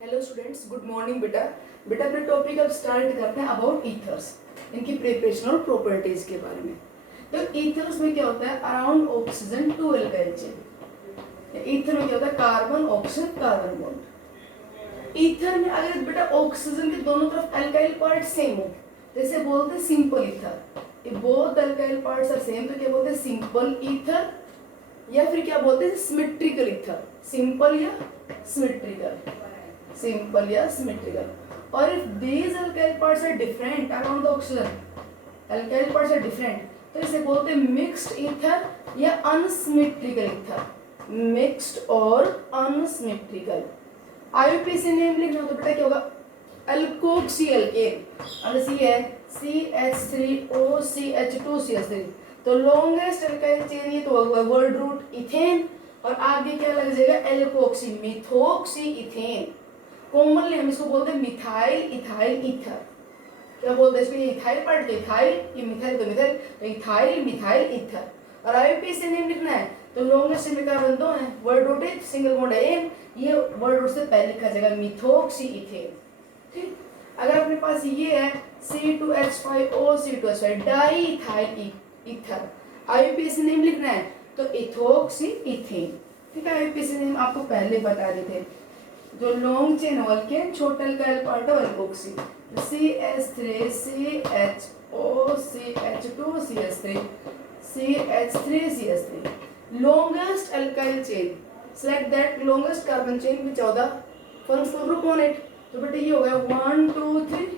Hello students, good morning बेटा। बेटा अपने टॉपिक अब स्टार्ट करते हैं अबाउट ईथर्स, इनकी प्रिपरेशन और प्रॉपर्टीज के बारे में। तो ईथर्स में क्या होता है, around oxygen to alkyl chain. Ether में क्या होता है, carbon oxygen carbon bond. Ether में अगर बेटा ऑक्सीजन के दोनों तरफ एल्काइल पार्ट सेम हो, जैसे बोलते हैं simple ether, both alkyl parts are same, तो क्या बोलते हैं सिंपल ईथर, या फिर क्या बोलते हैं सिमेट्रिकल ईथर, सिंपल या सिमेट्रिकल, सिंपल या सिमेट्रिकल। और if these alkyl parts are different around the oxygen, alkyl parts are different, तो इसे बोलते हैं मिक्स्ड ईथर या अनसिमेट्रिकल ईथर, मिक्स्ड और अनसिमेट्रिकल। आईयूपीएसी नेम लिखना तो बेटा क्या होगा, अल्कोक्सी एल्केन। अगर सी है CH3OCH2CH3, तो लॉन्गेस्ट एल्काइल चेन ये तो होगा वर्ड रूट इथेन, और आगे क्या लग जाएगा एल्कोक्सी मिथोक्सी इथेन। कॉमनली हम इसको बोलते हैं मिथाइल इथाइल ईथर। क्या बोलते हैं इसको, ये इथाइल पार्ट तो इथाइल, ये मिथाइल तो मिथाइल, तो इथाइल मिथाइल ईथर। और आईयूपीएसी नेम लिखना है तो लॉन्गेस्ट में कार्बन दो है, वर्ड रूट है, सिंगल बॉन्ड है एन, ये वर्ड रूट से पहले लिखा जाएगा मिथोक्सी इथेन। ठीक, अगर अपने पास ये है C2H5O, di ethyl ether, IUPAC name लिखना है तो इथोक्सी इथेन। ठीक है, आईयूपीएसी नेम आपको पहले बता देते। जो लॉन्ग चेन अल्केन, छोटा एल्काइल पार्ट है alkoxy, CH3CHO CH2CH3 CH3CH3। longest alkyl chain, select that longest carbon chain with 14 functional group on it। तो बेटा ये हो गया 1 2 3,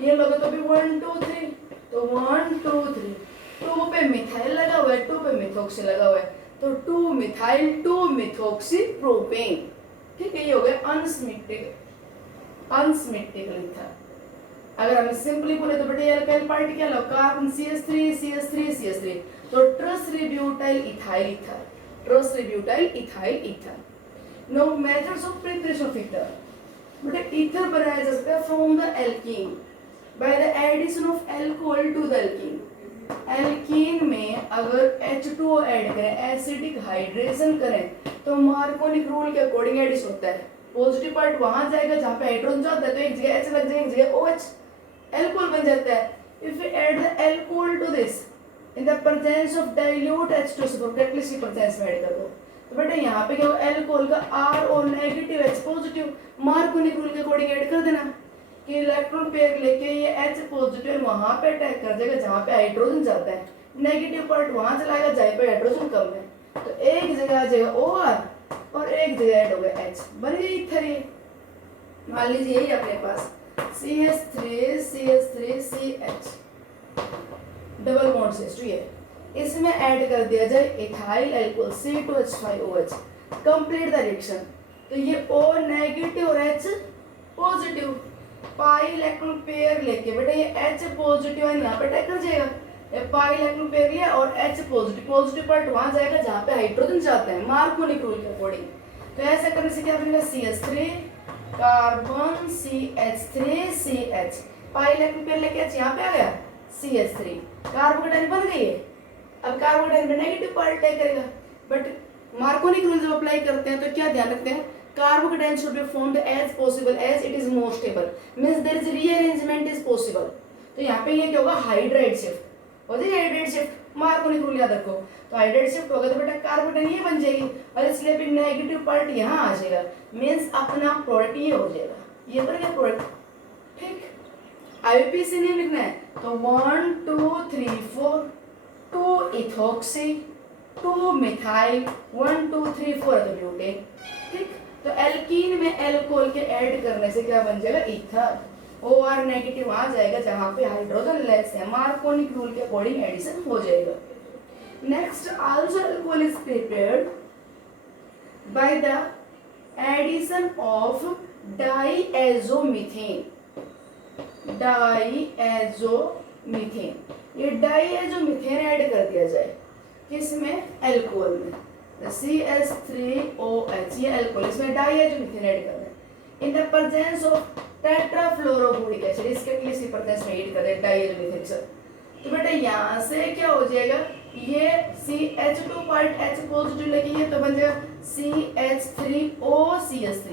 ये लगा तो भी 1 2 3, तो 1 2 3, 2 पे मिथाइल लगा हुआ है, 2 पे मिथोक्सी लगा हुआ है, तो 2 मिथाइल 2 मिथोक्सी प्रोपेन। ठीक है, ये हो गया अनसिमेट्रिकल ईथर। अगर हम सिंपली बोले तो बेटा एल्काइल पार्ट क्या लो, कार्बन CH3CH3CH3, तो transbutyl ethyl ether, transbutyl ethyl ether. Now methods of preparation of ether, बेटा ईथर बनाया जा सकता है from the alkene by the addition of alcohol to the alkene. Alkene में अगर H2O ऐड करें, एसिडिक हाइड्रेशन करें, तो मार्कोनिक रूल के अकॉर्डिंग एडिशन होता है। पॉजिटिव पार्ट वहां जाएगा जहां पे हाइड्रोजन जाता है, तो एक जगह H लग जाएगा, एक जगह OH, अल्कोहल बन जाता है। If we add the alcohol to this in the presence of dilute H2SO4, catalyst की प्रेजेंस में ऐड कर दो, तो बेटा यहाँ पे क्या होगा, अल्कोहल का R और नेगेटिव H पॉजिटिव, मार्कोनिक रूल के अकॉर्डिंग ऐड कर देना कि इलेक्ट्रॉन पेयर लेके ये H पॉजिटिव वहां पे अटैक कर देगा जहां पे हाइड्रोजन जाता है, नेगेटिव पार्ट वहां चला जाएगा जहां पे हाइड्रोजन कम है, तो एक जगह आ जाएगा OR और एक जगह ऐड हो गया H, बन गई ईथर। ये मान लीजिए यही अपने पास CH3CH3CH डबल बॉन्ड से है, इसमें ऐड कर दिया जाए ethyl alcohol C2H5OH, complete the reaction. तो ये O नेगेटिव और H positive, pi electron pair लेके बेटा ये H पॉजिटिव है यहाँ पे अटैक कर जाएगा, ये पाई इलेक्ट्रॉन पेयर लिया और H पॉजिटिव, पॉजिटिव पार्ट वहां जाएगा जहां पे हाइड्रोजन जाता है मार्कोनिक रूल के अकॉर्डिंग। तो ऐसा करने से क्या बनेगा, CH3 carbon CH3CH, pi electron pair लेके H यहाँ पे आ गया, CH3 कार्बोकेटाइन बन गई है। अब कार्बोकेटाइन में नेगेटिव पार्ट अटैक करेगा, बट मार्कोनिक रूल जब अप्लाई करते हैं तो क्या ध्यान रखते हैं, carbon should be formed as possible as it is more stable, means there is rearrangement is possible। तो यहाँ पे ये क्या होगा, हाइड्राइड शिफ्ट हो जाएगी, हाइड्राइड शिफ्ट, मार्कोनिक रूल याद रखो। तो हाइड्राइड शिफ्ट होगा तो बेटा कार्बोकेटाइन ये बन जाएगी, और इसलिए फिर नेगेटिव पार्ट यहाँ आ जाएगा, मींस अपना प्रोडक्ट ये हो जाएगा, ये बन गया प्रोडक्ट। ठीक, आईयूपीएसी नेम लिखना है तो 1 2 3 4, 2 इथोक्सी, 2 मिथाइल, 1 2 3 4 तो ब्यूटेन। ठीक, तो एल्कीन में अल्कोहल के ऐड करने से क्या बन जाएगा, ईथर। OR नेगेटिव वहां जाएगा जहां पे हाइड्रोजन लेस है, मार्कोनिक रूल के अकॉर्डिंग एडिशन हो जाएगा। Next, also alcohol is prepared by the addition of diazomethane, diazomethane. ये डाईएजोमीथेन ऐड कर दिया जाए किसमें, अल्कोहल में, CH3OH, ये अल्कोहल, इसमें डाईएजोमीथेन ऐड करना है in the presence of tetrafluoroboric acid, इसके कैटलिस्ट की प्रेजेंस में ऐड कर दे डाईएजोमीथेन सर। तो बेटा यहाँ से क्या हो जाएगा, ये CH2 पार्ट H पॉजिटिव लेके ये तो बन जाएगा CH3OCH3,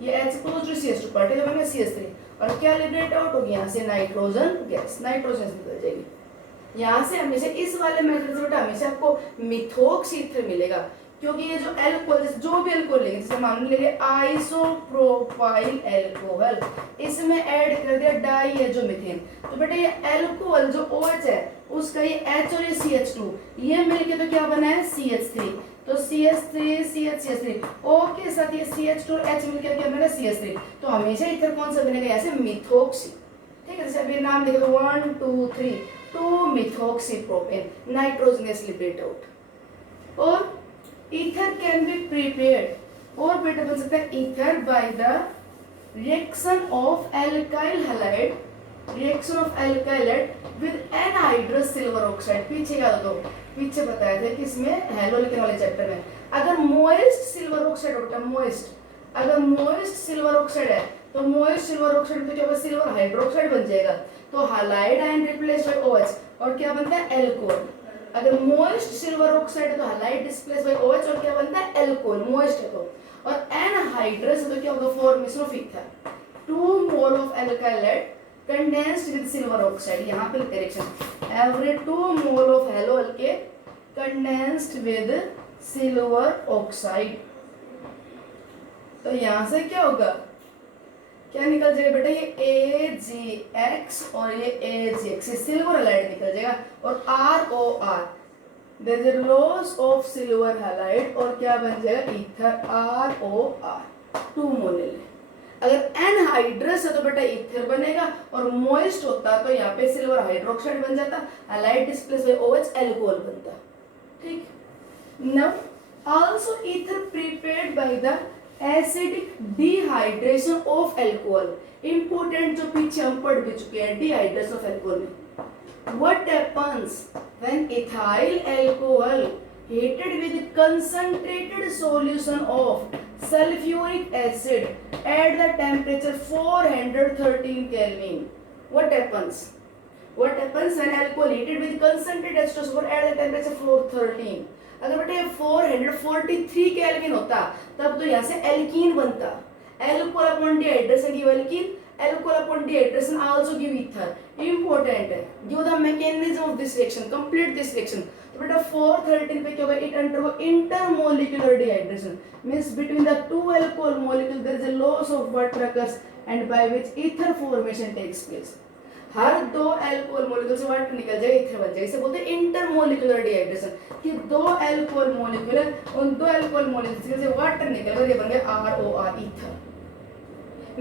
ये H पॉजिटिव CH2 पार्टिकल बन गया CH3 और क्या लिबरेट आउट होगी यहाँ से नाइट्रोजन गैस, नाइट्रोजन निकल जाएगी। यहाँ से हमेशा इस वाले मेथड से बेटा हमेशा आपको मिथोक्स ईथर मिलेगा, क्योंकि ये जो एल्कोहल जो भी एल्कोहल लेंगे, जैसे मान लीजिए आइसोप्रोपाइल एल्कोहल, इसमें ऐड कर दिया डाइएजोमीथेन, तो बेटा ये एल्कोहल जो OH है उसका ये H और ये CH2 ये मिलके तो क्या बना है CH3, तो CH3 O के साथ ये CH2 और H मिलकर क्या बना CH3, तो हमेशा इथर कौन सा बनेगा यहाँ से मिथोक्सी। ठीक है, जैसे अभी नाम लिखे तो 1 2 3 2 methoxy propane, nitrogen gas liberate out. और ईथर कैन बी प्रिपेयर्ड, और बेटा बन सकता है ether by the reaction of alkyl halide, reaction of alkyl halide with anhydrous silver oxide. पीछे याद दो, पीछे बताया था कि इसमें हैलोलिकन वाले चैप्टर में अगर मोइस्ट सिल्वर ऑक्साइड होता है, मोइस्ट, अगर मोइस्ट सिल्वर ऑक्साइड है तो मोइस्ट सिल्वर ऑक्साइड तो क्या होगा सिल्वर हाइड्रोक्साइड बन जाएगा, तो halide ion replace by OH और क्या बनता है एल्कोहल। अगर मोइस्ट सिल्वर ऑक्साइड है तो हैलाइड डिस्प्लेस बाय OH और क्या बनता है एल्कोहल, मोइस्ट है तो, और एनहाइड्रस है तो क्या होगा formation of ether, 2 mole of alkyl condensed with silver oxide, यहाँ पे correction every 2 mole of hello के condensed with silver oxide। तो यहाँ से क्या होगा, क्या निकल जाएगा बेटा ये AgX और ये AgX, ये सिल्वर हैलाइड निकल जाएगा, और ROR there is a loss of silver halide और क्या बन जाएगा ईथर ROR 2 मोल। अगर एनहाइड्रस है तो बेटा ईथर बनेगा, और मोइस्ट होता तो यहाँ पे सिल्वर हाइड्रोक्साइड बन जाता, halide displace bye OH alcohol बनता। ठीक, now also ether prepared by the acidic dehydration of alcohol, important जो पीछे हम पढ़ भी चुके हैं डिहाइड्रेशन ऑफ एल्कोहल में। What happens when ethyl alcohol heated with concentrated solution of sulfuric acid at the temperature 413 Kelvin? What happens? What happens when alcohol heated with concentrated H2SO4 at the temperature 413? अगर बेटा ये 443 kelvin होता तब तो यहाँ से alkene बनता, alcohol upon dehydration give alkene, alcohol upon dehydration also give ether, important है। give the mechanism of this reaction, complete this reaction, तो बेटा 413 पे क्या होगा, it undergo intermolecular dehydration, means between the two alcohol molecules there is a loss of water occurs and by which ether formation takes place। हर दो alcohol molecule से water निकल जाए ether बन जाए, इसे बोलते हैं इंटरमोलिकुलर डिहाइड्रेशन, कि दो अल्कोहल मॉलिक्यूल है उन दो अल्कोहल मॉलिक्यूल से वाटर निकल कर ये बन गया ROR ether.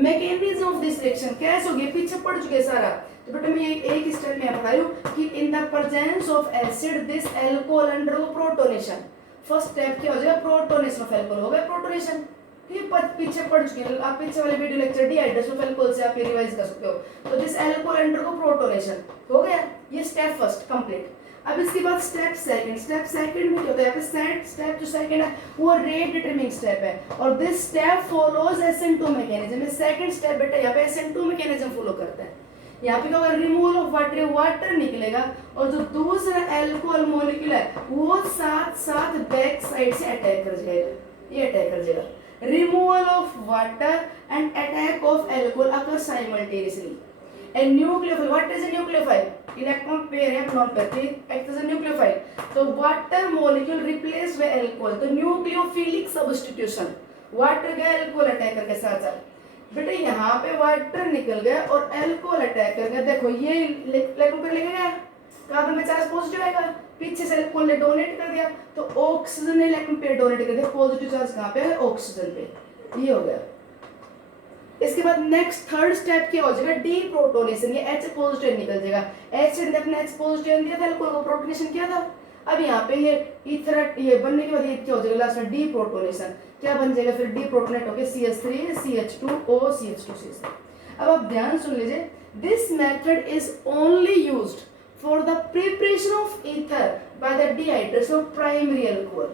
Mechanism of this reaction कैसे होगी पीछे पढ़ चुके सारा, तो बेटा मैं एक स्टेप में पढ़ा रही हूँ कि इन the presence of acid this alcohol undergo protonation. First step क्या हो जाएगा, प्रोटोनेशन ऑफ अल्कोहल हो गया प्रोटोनेशन। फिर पीछे पढ़ चुके हैं आप, पीछे वाले video lecture dehydration of alcohol से आप ये रिवाइज कर सकते हो। तो दिस अल्कोहल अंडरगो प्रोटोनेशन हो गया, ये स्टेप फर्स्ट कंप्लीट। अब इसके बाद स्टेप सेकंड में क्या होता है, स्टेप जो सेकंड है वो रेट डिटरमिनिंग स्टेप है, और this step follows SN2 mechanism. Second step बेटा यहाँ पे SN2 मैकेनिज्म फॉलो करता है। यहाँ पे क्या होगा, रिमूवल ऑफ वाटर, वाटर निकलेगा और जो दूसरा अल्कोहल मॉलिक्यूल है वो साथ साथ बैक साइड से अटैक कर जाएगा, ये अटैक कर जाएगा। Removal of water and attack of alcohol occur simultaneously. A nucleophile, what is a nucleophile? Electron pair है non pair, acts as a nucleophile. तो water molecule replaced by alcohol, तो nucleophilic substitution, water गया alcohol attack करके साथ साथ। बेटा यहाँ पे वाटर निकल गया और अल्कोहल अटैक कर गया, देखो ये इलेक्ट्रॉन पेयर लेके गया, कार्बन में चार्ज पॉजिटिव आएगा, पीछे से अल्कोहल ने डोनेट कर दिया तो ऑक्सीजन ने इलेक्ट्रॉन पेयर डोनेट कर दिया, पॉजिटिव चार्ज कहाँ पे है, ऑक्सीजन पे, ये हो गया। इसके बाद नेक्स्ट थर्ड स्टेप क्या हो जाएगा, डी प्रोटोनेशन, ये H पॉजिटिव निकल जाएगा, एसिड ने अपने H पॉजिटिव दिया था, अल्कोहल को प्रोटोनेशन किया था। अब यहाँ पे ये ईथर ये बनने के बाद ये क्या हो जाएगा, लास्ट में डी प्रोटोनेशन, क्या बन जाएगा फिर, डी प्रोटोनेट होके CH3 CH2O CH2 CH3। अब आप ध्यान सुन लीजिए, this method is only used for the preparation of ether by the dehydration of primary alcohol.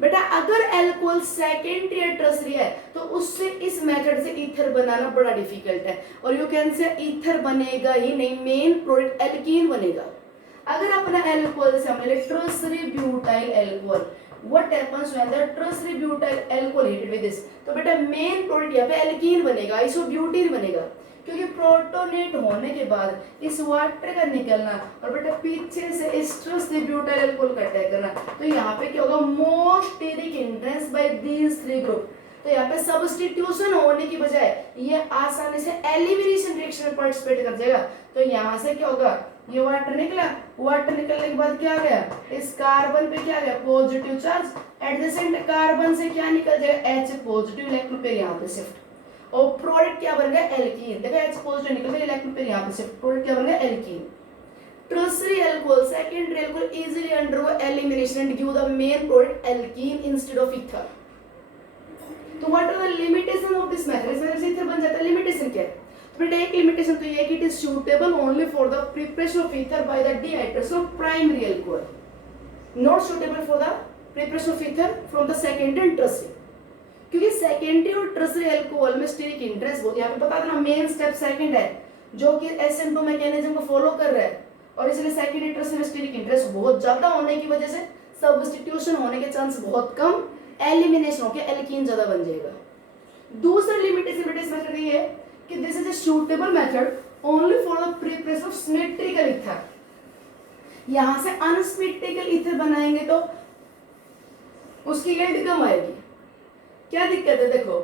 बेटा अगर अल्कोहल सेकेंडरी या टर्सरी है तो उससे इस मेथड से ईथर बनाना बड़ा डिफिकल्ट है, और यू कैन से ईथर बनेगा ही नहीं, मेन प्रोडक्ट एल्कीन बनेगा। अगर अपना अल्कोहल जैसे हमने tertiary butyl alcohol, what happens when the tertiary butyl alcohol heated with this, तो बेटा मेन प्रोडक्ट यहाँ पे एल्कीन बनेगा, आइसोब्यूटीन बनेगा, क्योंकि प्रोटोनेट होने के बाद इस वाटर का निकलना और बेटा पीछे से इस टर्शियरी ब्यूटाइल अल्कोहल का अटैक करना, तो यहाँ पे क्या होगा, more steric hindrance by these three group. तो यहाँ पे सब्स्टिट्यूशन होने की बजाय ये आसानी से एलिमिनेशन रिएक्शन में पार्टिसिपेट कर जाएगा। तो यहाँ से क्या होगा, ये वाटर निकला, वाटर निकलने के बाद क्या गया, इस कार्बन पे क्या गया, पॉजिटिव चार्ज, एडजेसेंट कार्बन से क्या निकल जाएगा, H पॉजिटिव, इलेक्ट्रॉन पेयर यहाँ पे शिफ्ट, और प्रोडक्ट क्या बन गया, एल्कीन। देखो H पॉजिटिव निकल गया, इलेक्ट्रॉन पेयर यहाँ पे शिफ्ट, प्रोडक्ट क्या बन गया, alkene. Tertiary alcohol, secondary alcohol easily undergo elimination and give the main product alkene instead of ether. तो what are the limitation of this method, इस मेथड से ईथर बन जाता है, लिमिटेशन क्या है, तो बेटा एक लिमिटेशन तो ये है कि it is suitable only for the preparation of ether by the dehydration of primary alcohol, not suitable for the preparation of ether from the secondary and tertiary, क्योंकि सेकेंडरी और टर्शियरी अल्कोहल में steric interest बहुत, यहाँ पे बता देना main step second है जो कि SN2 मैकेनिज्म को फॉलो कर रहा है, और इसलिए सेकेंडरी टर्शियरी में स्टेरिक इंटरेस्ट बहुत ज्यादा होने की वजह से सब्स्टिट्यूशन होने के चांस बहुत कम, एलिमिनेशन होकर एल्कीन ज्यादा बन जाएगा। दूसरा लिमिटेशन इस मेथड ये है कि this is a suitable method only for the preparation of symmetrical ether. यहां से अनसिमेट्रिकल ईथर बनाएंगे तो उसकी यील्ड कम आएगी। क्या दिक्कत है, देखो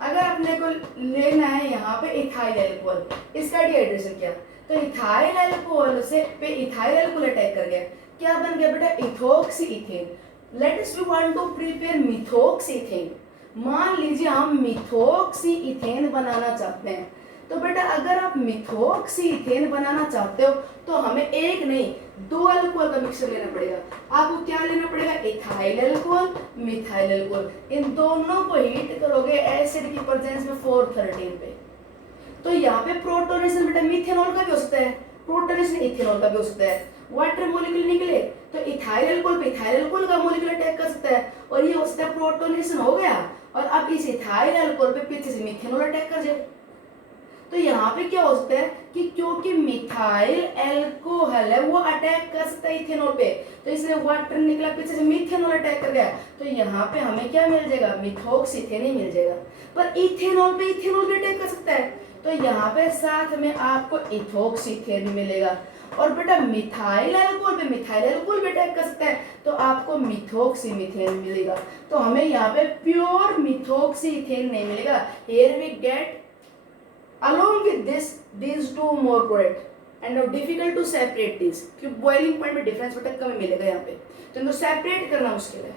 अगर अपने को लेना है यहाँ पे इथाइल अल्कोहल, इसका डिहाइड्रेशन किया तो इथाइल अल्कोहल से पे इथाइल अल्कोहल अटैक कर गया, क्या बन गया बेटा, ethoxy ethane. Let us we want to prepare methoxy ethane, मान लीजिए हम मिथोक्सी इथेन बनाना चाहते हैं, तो बेटा अगर आप मिथोक्सी इथेन बनाना चाहते हो तो हमें एक नहीं दो अल्कोहल का मिक्सचर लेना पड़ेगा। आपको क्या लेना पड़ेगा, इथाइल अल्कोहल, मिथाइल अल्कोहल, इन दोनों को हीट करोगे एसिड की प्रेजेंस में 413 पे, तो यहाँ पे प्रोटोनेशन बेटा मिथेनॉल का भी हो सकता है, प्रोटोनेशन इथेनॉल का भी हो सकता है। वाटर मॉलिक्यूल निकले तो इथाइल अल्कोहल पे इथाइल अल्कोहल का मॉलिक्यूल अटैक कर सकता है, और ये हो सकता है प्रोटोनेशन हो गया और अब इस इथाइल अल्कोहल पे पीछे से मिथेनॉल अटैक कर जाए। तो यहाँ पे क्या हो सकता है कि क्योंकि मिथाइल अल्कोहल है वो अटैक कर सकता है इथेनॉल पे, तो इसलिए वाटर निकला पीछे से मिथेनॉल अटैक कर गया, तो यहाँ पे हमें क्या मिल जाएगा, मिथोक्सी इथेन ही मिल जाएगा। पर इथेनॉल पे इथेनॉल भी अटैक कर सकता है, तो यहाँ पे साथ में आपको इथोक्सी इथेन मिलेगा, और बेटा मिथाइल अल्कोहल पे मिथाइल अल्कोहल भी अटैक कर सकता है तो आपको मिथोक्सी मिथेन मिलेगा। तो हमें यहाँ पे प्योर मिथोक्सी इथेन नहीं मिलेगा। Here we get along with this these two more product and now difficult to separate these, क्योंकि boiling point में difference बेटा कम मिलेगा यहाँ पे, तो इनको separate करना मुश्किल है।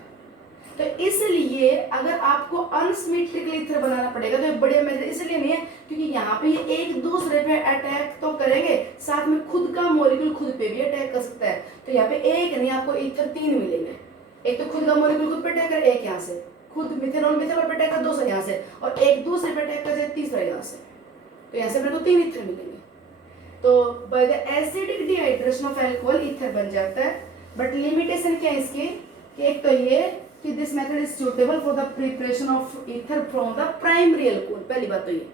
तो इसलिए अगर आपको अनसिमेट्रिकल ईथर बनाना पड़ेगा तो ये बढ़िया मेथड इसलिए नहीं है क्योंकि यहाँ पे ये एक दूसरे पे अटैक तो करेंगे, साथ में खुद का मॉलिक्यूल खुद पे भी अटैक कर सकता है। तो यहाँ पे एक नहीं आपको ईथर 3 मिलेंगे, एक तो खुद का मॉलिक्यूल खुद पे अटैक करे, एक यहाँ से खुद मिथेनॉल मिथेनॉल पे अटैक कर, दूसरा यहाँ से, और एक दूसरे पे अटैक कर, तीसरा यहाँ से, तो यहाँ से मेरे को 3 ईथर मिलेंगे। तो by the acidic dehydration of alcohol ether बन जाता है। बट लिमिटेशन क्या है इसकी, कि एक तो ये कि this method is suitable for the preparation of ether from the primary alcohol, पहली बात तो ये,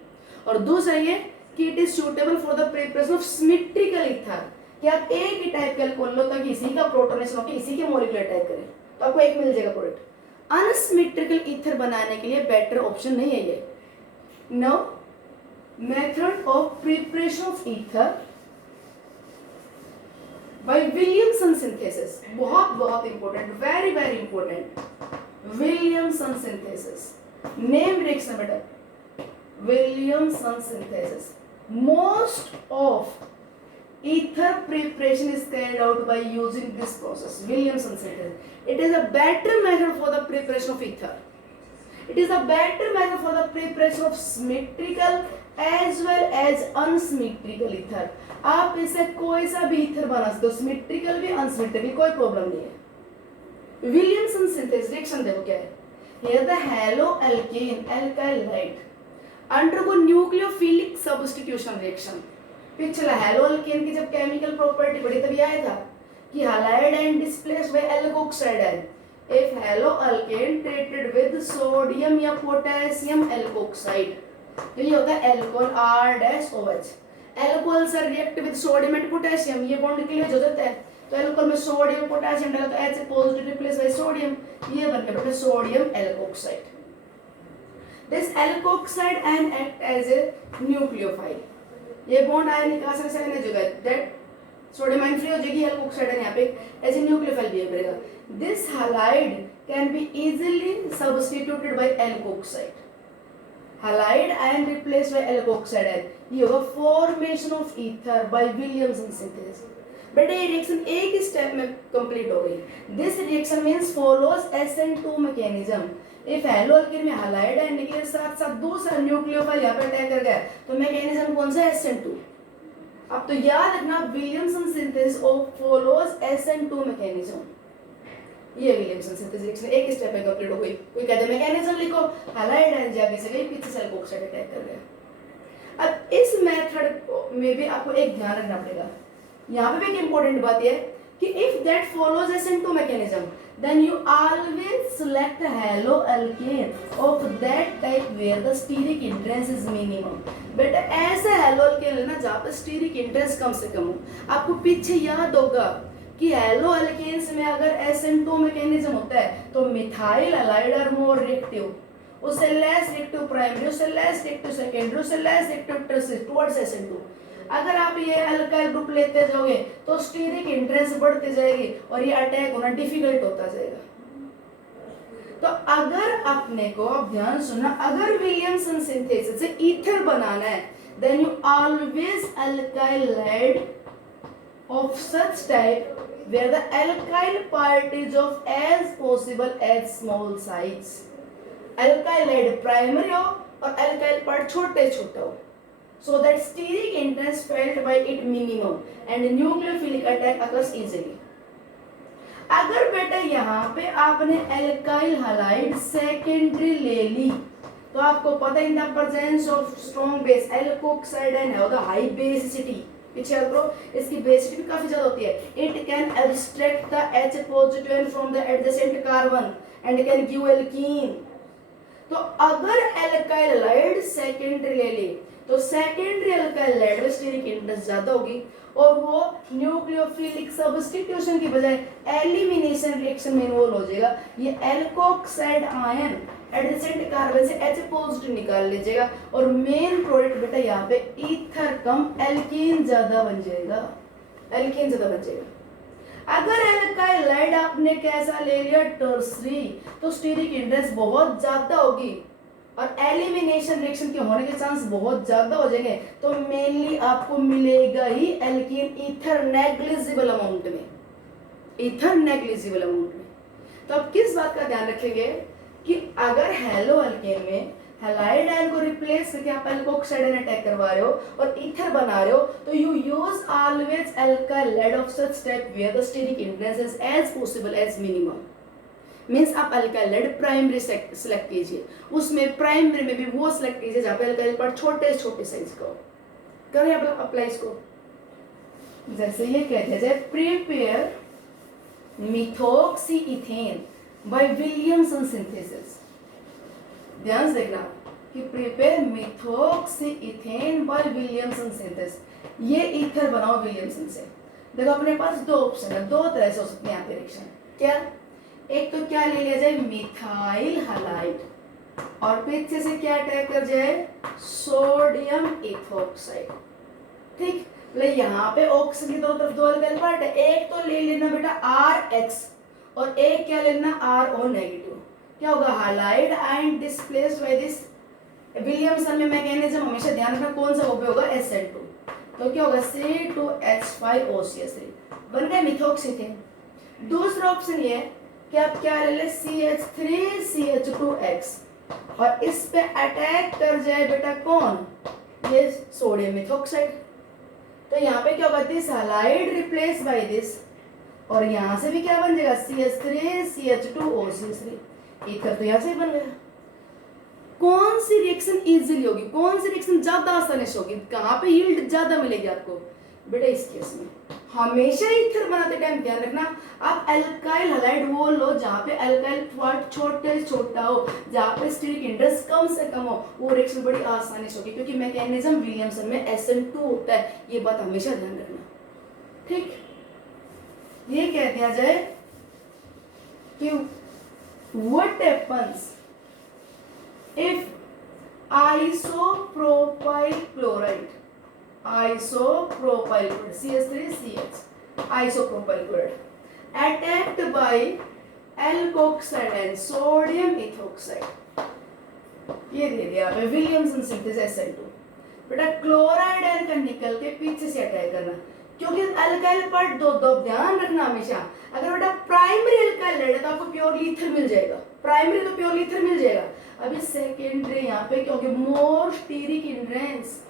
और दूसरा ये कि it is suitable for the preparation of symmetrical ether, कि आप एक ही टाइप के अल्कोहल लो ताकि इसी का प्रोटोनेशन होकर इसी के मॉलिक्यूल अटैक करें, तो आपको एक मिल जाएगा प्रोडक्ट। अनसिमेट्रिकल ईथर बनाने के लिए बेटर ऑप्शन नहीं है ये। No method of preparation of ether by Williamson synthesis, बहुत important, very important, Williamson synthesis, name reaction बेटा, Williamson synthesis। Most of ether preparation is carried out by using this process, Williamson synthesis. It is a better method for the preparation of ether. It is a better method for the preparation of symmetrical as well as unsymmetrical ether। आप इसे कोई सा भी ether बना सकते हो, symmetrical भी unsymmetrical, कोई प्रॉब्लम नहीं है। विलियमसन सिंथेसिस रिएक्शन देखो क्या है, here the hello alkane alkyl hide undergo nucleophilic substitution reaction. पिछला हेलो अल्केन की जब केमिकल प्रॉपर्टी पढ़ी तभी आया था कि halide and displaced by alkoxide ion if halo alkane treated with sodium या potassium alkoxide, तो ये होता है alcohol R-OH। alcohol से react with sodium and potassium, ये बॉन्ड क्लियर हो जाता है, तो एल्कोहल में सोडियम पोटेशियम डाला तो H positive replace by sodium, ये बन गया बेटा sodium alkoxide. This alkoxide ion act as a nucleophile. ये बॉन्ड आयन निकाल सकता है जगह दैट सोडियम आयन फ्री हो जाएगी, एल्कोक्साइड आयन यहाँ पे एज ए न्यूक्लियोफाइल बिहेव करेगा. This halide can be easily substituted by alkoxide. Halide ion replaced by alkoxide ion, ये होगा formation of ether by Williamson synthesis. बेटा ये रिएक्शन एक ही स्टेप में कंप्लीट हो गई. This reaction means follows SN2 mechanism. If hello alkane में halide ion निकले साथ साथ दूसरा न्यूक्लियोफाइल यहाँ पे अटैक कर गया तो मैकेनिज्म कौन सा SN2. अब तो याद रखना Williamson synthesis of follows SN2 mechanism. ये विलियमसन सिंथेसिस रिएक्शन एक स्टेप में कंप्लीट हो गई. कोई कहते मैकेनिज्म लिखो, हैलाइड आयन जाके से गई पीछे से एल्कोक्साइड अटैक कर गया. अब इस मेथड में भी आपको एक ध्यान रखना पड़ेगा. यहाँ पे भी एक इंपॉर्टेंट बात है कि if that follows SN2 mechanism then you always select a haloalkane of that type where the steric hindrance is minimum. बेटा ऐसा haloalkane लेना जहाँ पे steric hindrance कम से कम हो. आपको पीछे याद होगा कि haloalkanes में अगर SN2 मैकेनिज्म होता है तो methyl halide are more reactive, उससे लेस रिएक्टिव प्राइमरी, उससे लेस रिएक्टिव सेकेंडरी, उससे less reactive tertiary towards SN2. अगर आप ये अल्काइल ग्रुप लेते जाओगे तो स्टीरिक इंटरेंस बढ़ती जाएगी और ये अटैक होना डिफिकल्ट होता जाएगा. तो अगर अपने को आप ध्यान सुनना, अगर विलियमसन सिंथेसिस से ईथर बनाना है then you always alkyl lead of such type where the alkyl part is of as possible as small size. Alkyl lead primary हो और अल्काइल पार्ट छोटे छोटे हो so that steric hindrance felt by it minimum and nucleophilic attack occurs easily. अगर बेटा यहाँ पे आपने एल्काइल हैलाइड सेकेंडरी ले ली तो आपको पता इन the presence of strong base alkoxide ion होगा हाई बेसिसिटी. पीछे करो, इसकी बेसिसिटी भी काफी ज्यादा होती है. It can abstract the H positive from the adjacent carbon and can give alkene. तो अगर एल्काइल हैलाइड सेकेंडरी ले ली तो सेकेंडरी अल्काइल लेड में स्टीरिक इंटरेस्ट ज्यादा होगी और वो न्यूक्लियोफिलिक सब्स्टिट्यूशन की बजाय एलिमिनेशन रिएक्शन में इन्वॉल्व हो जाएगा. ये एल्कोक्साइड आयन एडजेसेंट कार्बन से H पॉजिटिव निकाल लीजिएगा और मेन प्रोडक्ट बेटा यहाँ पे ईथर कम एल्कीन ज्यादा बन जाएगा. एल्कीन ज्यादा बन जाएगा. अगर एल्काइल लेड आपने कैसा ले लिया टर्सरी तो स्टीरिक इंटरेस्ट बहुत ज्यादा होगी और एलिमिनेशन रिएक्शन के होने के चांस बहुत ज्यादा हो जाएंगे. तो मेनली आपको मिलेगा ही एल्कीन ईथर नेग्लिजिबल अमाउंट में, ईथर नेग्लिजिबल अमाउंट में. तो अब किस बात का ध्यान रखेंगे कि अगर हेलो अल्केन में हैलाइड आयन को रिप्लेस करके आप एल्कोक्साइड आयन अटैक करवा रहे हो और ईथर बना रहे हो तो you use always alkyl lead of such type where the steric hindrance is as possible as minimum. Means आप अल्काइल लेड प्राइमरी सेलेक्ट कीजिए, उसमें प्राइमरी में भी वो सेलेक्ट कीजिए जहाँ पे अल्काइल पार्ट छोटे छोटे साइज का हो. करें आप अप्लाई इसको. जैसे ये कहते हैं प्रिपेयर मिथोक्सीइथेन बाय विलियमसन सिंथेसिस. ध्यान से देखना कि प्रिपेयर मिथोक्सीइथेन बाय विलियमसन सिंथेसिस. ये ईथर बनाओ विलियमसन से. देखो अपने पास दो ऑप्शन है, दो तरह से हो सकते हैं यहाँ पे रिएक्शन. क्या? एक तो क्या ले लिया जाए मिथाइल हैलाइड और पीछे से क्या अटैक कर जाए सोडियम इथोक्साइड. ठीक, मतलब यहाँ पे ऑक्सीजन की दोनों तरफ दो अल्काइल पार्ट है. एक तो ले लेना बेटा RH और एक क्या लेना RO नेगेटिव. क्या होगा halide ion displaced by this Williamson में मैकेनिज्म हमेशा ध्यान रखना कौन सा ओपे होगा SN2. तो क्या होगा C2H5OCS3 बन गया मिथोक्सीथेन. दूसरा ऑप्शन ये कि आप क्या ले ले CH3CH2X और इस पे अटैक कर जाए बेटा कौन, ये सोडियम मिथोक्साइड. तो यहाँ पे क्या होगा this halide replace by this और यहाँ से भी क्या बन जाएगा CH3CH2OCS3. ईथर तो यहाँ से ही बन गया. कौन सी रिएक्शन इजीली होगी, कौन सी रिएक्शन ज्यादा आसानी से होगी, कहाँ पे यील्ड ज्यादा मिलेगी आपको बेटा? इस केस में हमेशा ईथर बनाते टाइम ध्यान रखना आप अल्काइल हैलाइड वो लो जहाँ पे अल्काइल पार्ट छोटे छोटा हो, जहाँ पे स्टीरिक इंटरेस्ट कम से कम हो. वो रिएक्शन बड़ी आसानी से होगी क्योंकि मैकेनिज्म विलियमसन में SN2 होता है. ये बात हमेशा ध्यान रखना. ठीक, ये कह दिया जाए कि what happens if isopropyl chloride CH3CH isopropyl chloride attacked by alkoxide and sodium ethoxide. ये दे दिया हमें विलियमसन सिंथेसिस SL2। बेटा क्लोराइड आयन का निकल के पीछे से अटैक करना, क्योंकि अल्काइल पार्ट दो ध्यान रखना हमेशा। अगर बेटा प्राइमरी अल्काइल है तो आपको प्योरली ईथर मिल जाएगा, प्राइमरी तो प्योरली ईथर मिल जाएगा। अभी सेकेंडरी यहाँ पे क्योंकि मोर स्टीरिक हिंड्रेंस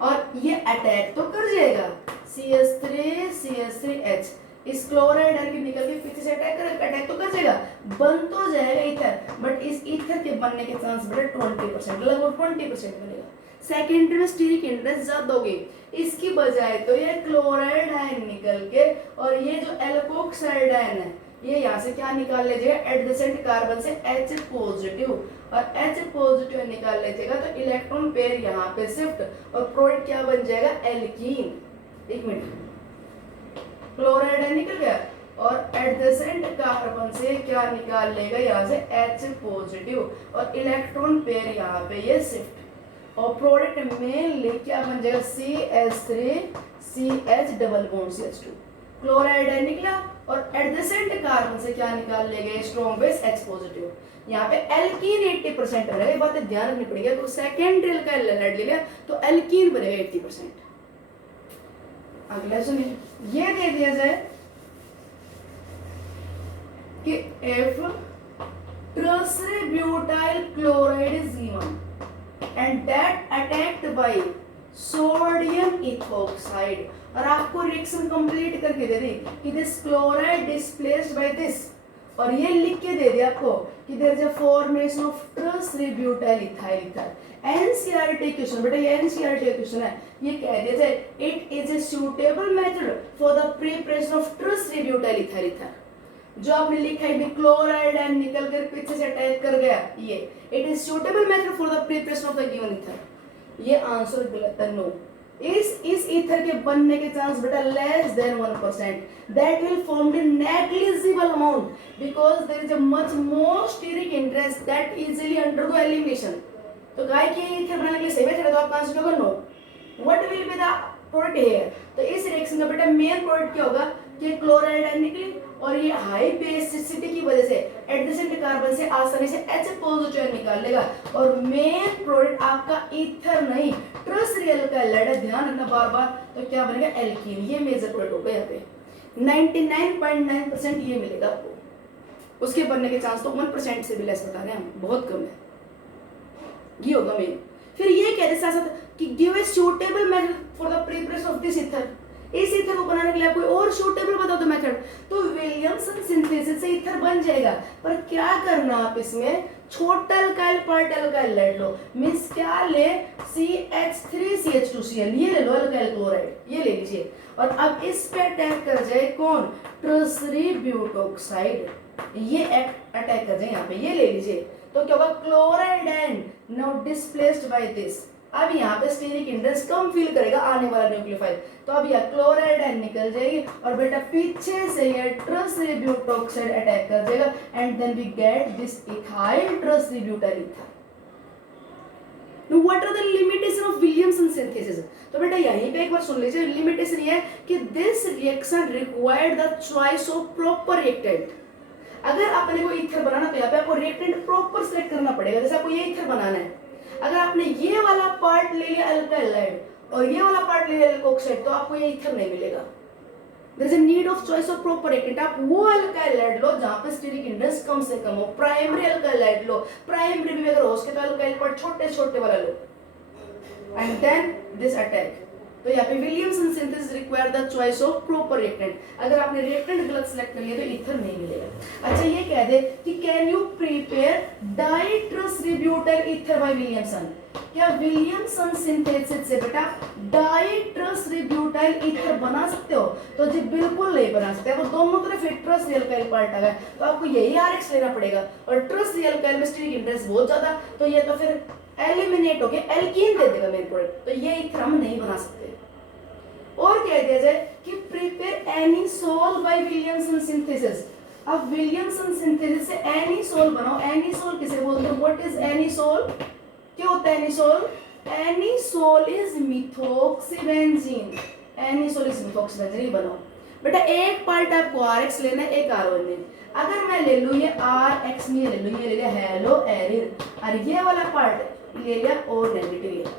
और ये अटैक तो कर जाएगा CH3CH3H इस क्लोराइड आयन के निकल के पीछे से अटैक तो कर जाएगा, बन तो जाएगा ईथर, बट इस ईथर के बनने के चांस बेटा 20%, लगभग 20% बनेगा। सेकेंडरी में स्टीरिक हिंड्रेंस ज्यादा होगी, इसकी बजाय तो ये क्लोराइड आयन निकल के और ये जो एल्कोक्साइड आयन है ये यहाँ से क्या निकाल लीजिएगा, एडजेसेंट कार्बन से H पॉजिटिव, और H पॉजिटिव निकाल लीजिएगा तो इलेक्ट्रॉन पेयर यहाँ पे शिफ्ट और प्रोडक्ट क्या बन जाएगा, एल्कीन। एक मिनट, क्लोराइड आयन निकल गया और एडजेसेंट कार्बन से क्या निकाल लेगा, यहाँ से H पॉजिटिव और इलेक्ट्रॉन पेयर यहाँ पे ये शिफ्ट और प्रोडक्ट मेनली क्या बन जाएगा, CH3CH double bond CH2। Chloride ion निकला और एडजेसेंट कार्बन से क्या निकाल लेंगे, स्ट्रॉन्ग बेस H पॉजिटिव। यहाँ पे एल्कीन 80% रहेगा, ये बातें ध्यान रखनी पड़ेगी। तो सेकेंडरी अल्काइल ले लिया तो एल्कीन बनेगा 80%। अगला सुनिए, ये दे दिया जाए कि if transbutyl chloride is given and that attacked by sodium ethoxide, और आपको रिएक्शन कंप्लीट करके दे दी कि this chloride displaced by this, और ये लिख के दे दिया आपको कि there is a formation of transbutyl ethyl ether. NCERT question, बेटा ये एनसीईआरटी क्वेश्चन है, ये कह दिया जाए it is a suitable method for the preparation of transbutyl ethyl ether. जो आपने लिखा है क्लोराइड आयन निकल कर पीछे से अटैक कर गया, ये it is suitable method for the preparation of the given ether. ये आंसर गलत है, नो। इस ईथर के बनने के चांस बेटा less than 1%, that will form in negligible amount because there is a much more steric interest that easily undergo elimination. तो गाय के ईथर बनाने के लिए सही मेथड है, तो आपका आंसर होगा no. What will be the product here, तो इस रिएक्शन का बेटा मेन प्रोडक्ट क्या होगा कि क्लोराइड आयन निकली और ये हाई बेसिसिटी की वजह से एडजेसेंट कार्बन से आसानी से H पॉजिटिव निकाल लेगा, और मेन प्रोडक्ट आपका ईथर नहीं ट्रांसरियल का लड़ा, ध्यान रखना बार बार। तो क्या बनेगा, एल्कीन। ये मेजर प्रोडक्ट होगा, यहाँ पे 99.9% ये मिलेगा आपको। उसके बनने के चांस तो 1% से भी लेस बता रहे हैं हम, बहुत कम है, ये होगा मेन। फिर ये कहते साथ साथ कि give a suitable method for the preparation of this ether. इस ईथर को बनाने के लिए कोई और सूटेबल बता दो मेथड, तो विलियमसन सिंथेसिस से ईथर बन जाएगा। पर क्या करना, आप इसमें छोटा अल्काइल पार्ट अल्काइल ले लो, मींस क्या ले, CH3CH2Cl ये ले लो, अल्काइल क्लोराइड ये ले लीजिए, और अब इस पे अटैक कर जाए कौन, ट्रांसब्यूटोक्साइड, ये अटैक कर जाए यहाँ पे, ये ले लीजिए। तो क्या होगा, chloride ion now displaced by this. अब यहाँ पे स्टीरिक इंडेक्स कम फील करेगा आने वाला न्यूक्लियोफाइल, तो अब यह क्लोराइड आयन निकल जाएगी और बेटा पीछे से ये ट्रांसब्यूटोक्साइड अटैक कर देगा, and then we get this ethyl transbutyl ether. Now what are the limitation of Williamson synthesis? तो बेटा यहीं पे एक बार सुन लीजिए, लिमिटेशन ये है कि this reaction required the choice of proper reactant। अगर अपने को ईथर बनाना तो यहाँ पे आपको रिएक्टेंट प्रॉपर सेलेक्ट करना पड़ेगा। जैसे आपको ये ईथर बनाना है, अगर आपने ये वाला पार्ट ले लिया अल्काइलाइड और ये वाला पार्ट ले लिया अल्कोक्साइड, तो आपको ये ईथर नहीं मिलेगा। There is a need of choice of proper reactant। आप वो अल्काइलाइड लो जहाँ पे स्टीरिक इंडेक्स कम से कम हो, प्राइमरी अल्काइलाइड लो, प्राइमरी में अगर हो सके तो अल्काइल पार्ट छोटे छोटे वाला लो, एंड देन दिस अटैक। तो यहाँ पे Williamson synthesis require the choice of proper reactant. अगर आपने रिएक्टेंट गलत सेलेक्ट कर लिया तो ईथर नहीं मिलेगा। अच्छा ये कह दे कि can you prepare ditransbutyl ether by Williamson. क्या विलियमसन सिंथेसिस से बेटा डाइट्रांसब्यूटाइल ईथर बना सकते हो? तो जी बिल्कुल नहीं बना सकते। अब दोनों तरफ ट्रांसरियल पार्ट आ गया तो आपको यही RX लेना पड़ेगा, और ट्रांसरियल में स्टीरिक इंडेक्स बहुत ज्यादा, तो ये तो फिर एलिमिनेट होके एल्कीन दे देगा मेन प्रोडक्ट, तो ये ईथर हम नहीं बना सकते। और कह दिया जाए कि prepare anisole by Williamson synthesis. अब विलियमसन सिंथेसिस से एनीसोल बनाओ। एनीसोल किसे बोलते हैं? What is anisole? क्या होता है anisole? Anisole is methoxybenzene. Anisole is methoxybenzene बनाओ। बेटा एक पार्ट आपको RX लेना है, एक R1 लेना है। अगर मैं ले लूँ ये RX में ले लूँ, ये ले लिया हेलो एरिन, और ये वाला पार्ट ले लिया O नेगेटिव,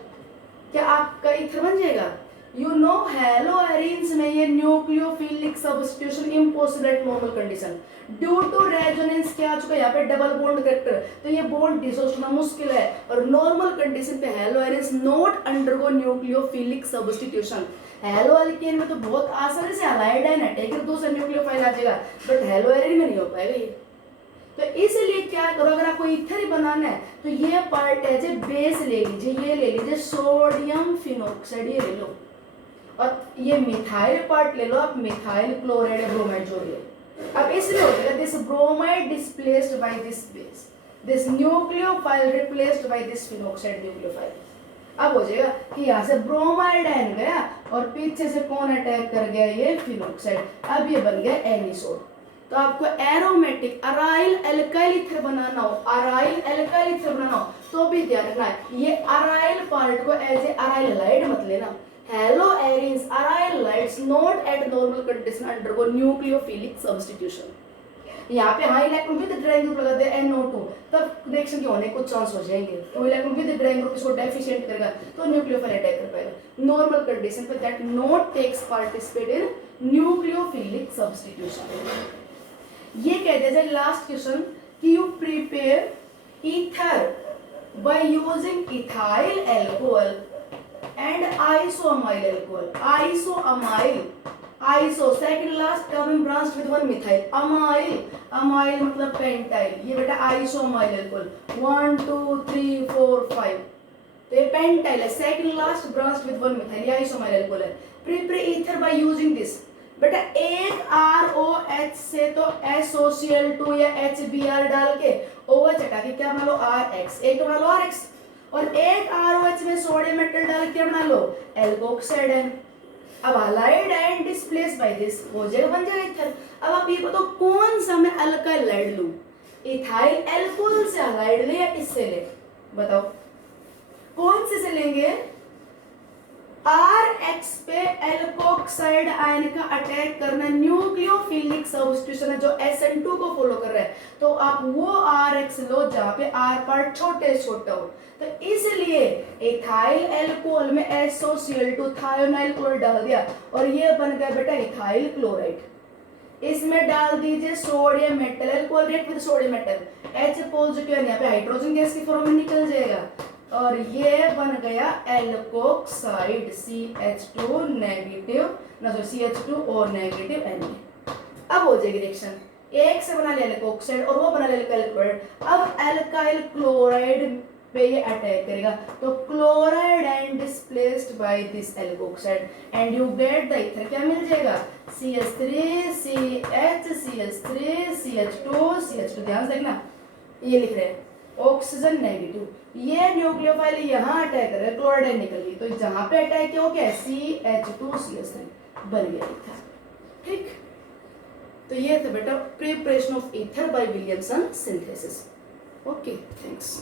क्या आपका इथर बन जाएगा? यू नो हेलो एरिन्स में ये nucleophilic substitution impossible at normal condition due to resonance. क्या आ चुका है यहाँ पे? डबल बॉन्ड करेक्टर, तो ये बॉन्ड डिसोसिएट होना मुश्किल है, और नॉर्मल कंडीशन पे hello arenes not undergo nucleophilic substitution. Halo alkane में तो बहुत आसानी से हैलाइड है ना, टेकर दूसरा न्यूक्लियोफाइल आ जाएगा, बट हेलो एरिन में नहीं हो पाएगा ये। तो इसलिए क्या करो, अगर आपको इथर ही बनाना है तो ये पार्ट है जो बेस ले लीजिए, ये ले लीजिए सोडियम फिनोक्साइड, ये ले लो, और ये मिथाइल पार्ट ले लो आप, मिथाइल क्लोराइड ब्रोमाइड जोड़िए। अब इसलिए हो जाएगा this bromide displaced by this base, this nucleophile replaced by this phenoxide nucleophile. अब हो जाएगा कि यहाँ से ब्रोमाइड आयन गया और पीछे से कौन अटैक कर गया? ये फिनोक्साइड। अब ये बन गया एनीसोल। तो आपको एरोमेटिक अराइल एल्काइल ईथर बनाना हो, अराइल एल्काइल ईथर बनाना हो, तो भी ध्यान रखना है ये अराइल पार्ट को एज ए अराइल लाइड मत लेना। Hello arenes aryl लाइड्स not at normal condition undergo nucleophilic substitution. यहाँ पे high electron withdrawing group लगाते हैं NO2, तब रिएक्शन के होने को चांस हो जाएंगे। तो इलेक्ट्रॉन विद ड्राइंग ग्रुप इसको डेफिशिएंट करेगा, तो न्यूक्लियोफाइल अटैक कर पाएगा। नॉर्मल कंडीशन पे that not takes participate in nucleophilic substitution. ये कहते हैं लास्ट क्वेश्चन कि you prepare ether by using ethyl alcohol and isoamyl alcohol. Isoamyl, iso second last term branch with one methyl, amyl, amyl मतलब pentyl, ये बेटा आइसोअमाइल alcohol 1 2 3 4 5, तो ये pentyl है, second last branch with one methyl, ये आइसोअमाइल alcohol है। Prepare ether by using this. बेटा एक ROH से तो SOCl2 या HBr डाल के OH हटा के क्या बना लो? RX, एक बना लो RX, और एक ROH में सोडियम मेटल डाल के बना लो एल्कोक्साइड है। अब halide and displace by this हो जाएगा, बन जाएगा ईथर। अब आप ये बताओ कौन सा मैं अल्काइल लाइड लूं? इथाइल अल्कोहल से हैलाइड ले या इससे ले? बताओ कौन से लेंगे? RX पे एल्कोक्साइड आयन का अटैक करना न्यूक्लियोफिलिक सब्स्टिट्यूशन है जो SN2 को फॉलो कर रहा है, तो आप वो RX लो जहां पे R पार्ट छोटे छोटा हो। तो इसलिए इथाइल अल्कोहल में SOCl2 थायोनाइल क्लोराइड डाल दिया और ये बन गया बेटा इथाइल क्लोराइड। इसमें डाल दीजिए sodium metal, alcohol react with sodium metal, H positive है, यहाँ पे हाइड्रोजन गैस की फॉर्म में निकल जाएगा, और ये बन गया एल्कोक्साइड CH2 नेगेटिव, ना सॉरी CH2 और नेगेटिव Na। अब हो जाएगी रिएक्शन, एक से बना लिया एल्कोक्साइड और वो बना लिया एल्काइल क्लोराइड। अब एल्काइल क्लोराइड पे ये अटैक करेगा, तो chloride and displaced by this alkoxide and you get the ether. क्या मिल जाएगा? CH3 CH CH3 CH2 CH2। ध्यान से देखना, ये लिख रहे हैं ऑक्सीजन नेगेटिव, ये न्यूक्लियोफाइल यहाँ अटैक कर रहा है, क्लोराइड निकल गई, तो जहां पे अटैक किया वो क्या है? CH2 CH3 बन गया ईथर। ठीक, तो ये था बेटा preparation of ether by Williamson synthesis. Okay, thanks.